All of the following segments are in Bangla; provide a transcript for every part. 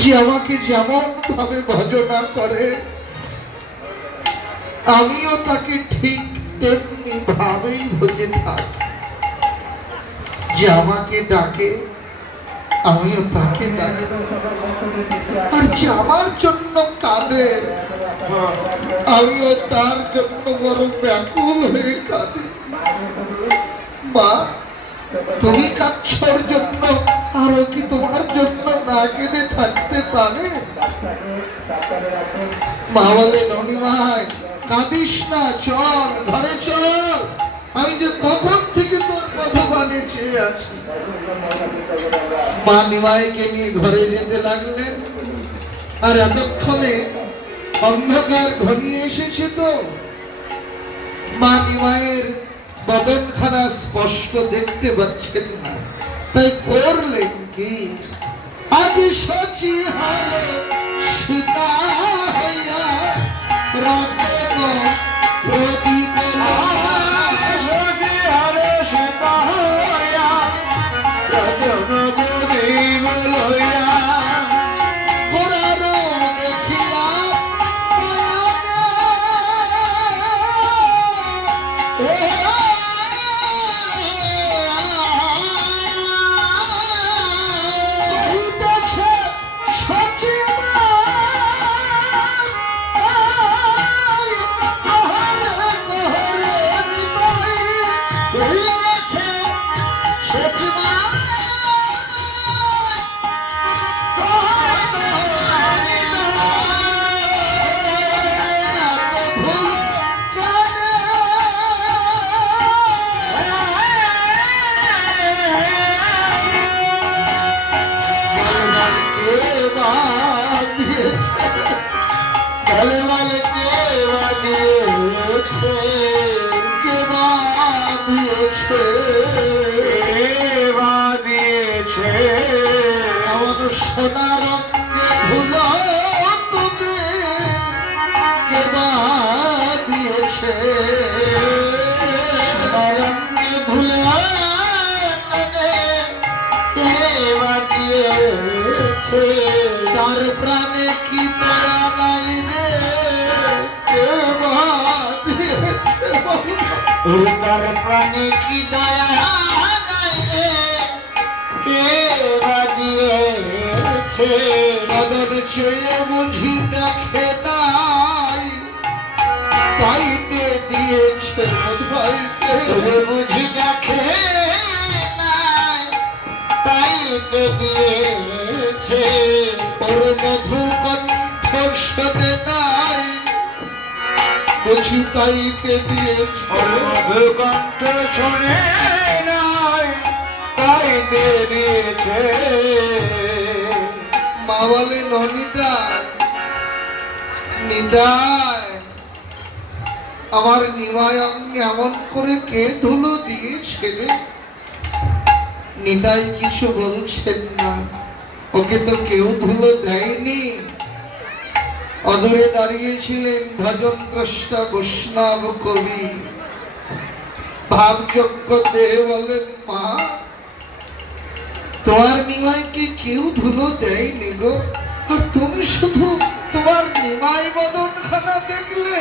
যে আমাকে যেমন ভাবে ভজনা করে আমিও তাকে ঠিক তেমনি ভাবেই ভজে থাকি। যে আমাকে ডাকে আমিও তাকে ডাকি, আর যে আমার জন্য কাঁদে আমিও তার জন্য বড় ব্যাকুল হয়ে কাঁদি। মা, তুমি কাঁদছর জন্য আরো কি তোমার জন্য না কেঁদে থাকতে পারে? মা বলে, ননিমাই কাঁদিস না, চল ঘরে চল, আমি যে কখন থেকে তোর কথা বানিয়ে চেয়ে আছি। মা নিমাইকে নিয়ে ঘরে যেতে লাগলেন। আর এতক্ষণে অন্ধকার ঘনিয়ে এসেছে তো মা নিমাইয়ের বদনখানা স্পষ্ট দেখতে পাচ্ছেন না, তাই করলেন কি, আজ সচি হালো সীতা হইয়া রতন প্রদীপ সোনা রঙে ভুলো তোদের কেবা দিয়েছে, সোনা রঙে ভুলো তোদের কেবা দিয়েছে। তার প্রাণে কি দয়া নাই রে, কেবা দিয়েছে। তার প্রাণে কি দয়া নাই রে, কেবা দিয়েছে। বদন চেয়ে বুঝি দেখে নাই, তাইতে দিয়েছে। বুঝি দেখে নাই, তাইতে দিয়েছে। ওর মধু কণ্ঠ শোনে নাই, বুঝি তাইতে দিয়েছে। ওর মধু কণ্ঠ শোনে নাই, তাইতে দিয়েছে। মা বলে, ননিদায় নিদায়, আমার নিমাই অঙ্গে এমন করে কে ধুলো দিয়েছে রে? নিদাই কিছু বলছেন না, ওকে তো কেউ ধুলো দেয়নি। অদূরে দাঁড়িয়েছিলেন ভজনদ্রষ্টা বৈষ্ণব কবি ভাবযজ্ঞ দেহ। বলেন, মা তোমার নিমাইকে কেউ ধুলো দেয়নি গো, আর তুমি শুধু তোমার নিমাই বদনখানা দেখলে,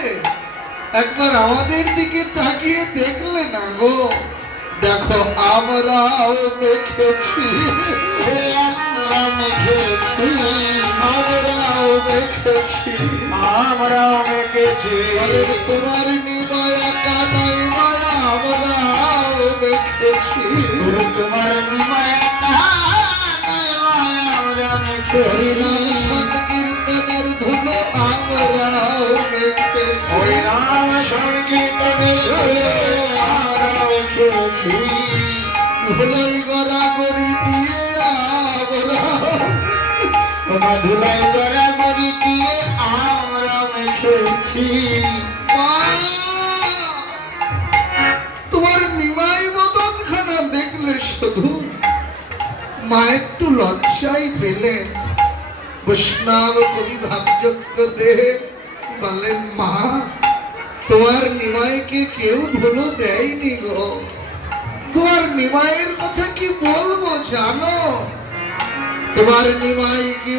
একবার আমাদের দিকে তাকিয়ে দেখলে না গো। দেখো আমরাও দেখেছি, আমরাও দেখেছি, আমরাও দেখেছি, আমরাও দেখেছি। তোমার নিমাই একা নয় মায়া, আমরাও দেখেছি। তোমার নিমাই হরিনাম সংকীর্তনের ধুলো আমরাও দেখেছি, হরিনাম সংকীর্তনের ধুলো আমরাও দেখেছি। ধুলাই গড়াগড়ি দিয়ে আমরা, ধুলাই গড়াগড়ি দিয়ে আমরা দেখেছি। তোমার নিমাই বদনখানা দেখলে শুধু মা একটু লজ্জাই পেলেন। বৈষ্ণব কবি ভাবযজ্ঞ দেহে বলেন, মা তোমার নিমাইকে কেউ ধুলো দেয়নি গো। তোমার নিমাইয়ের কথা কি বলবো জানো? এবার নিমাই কি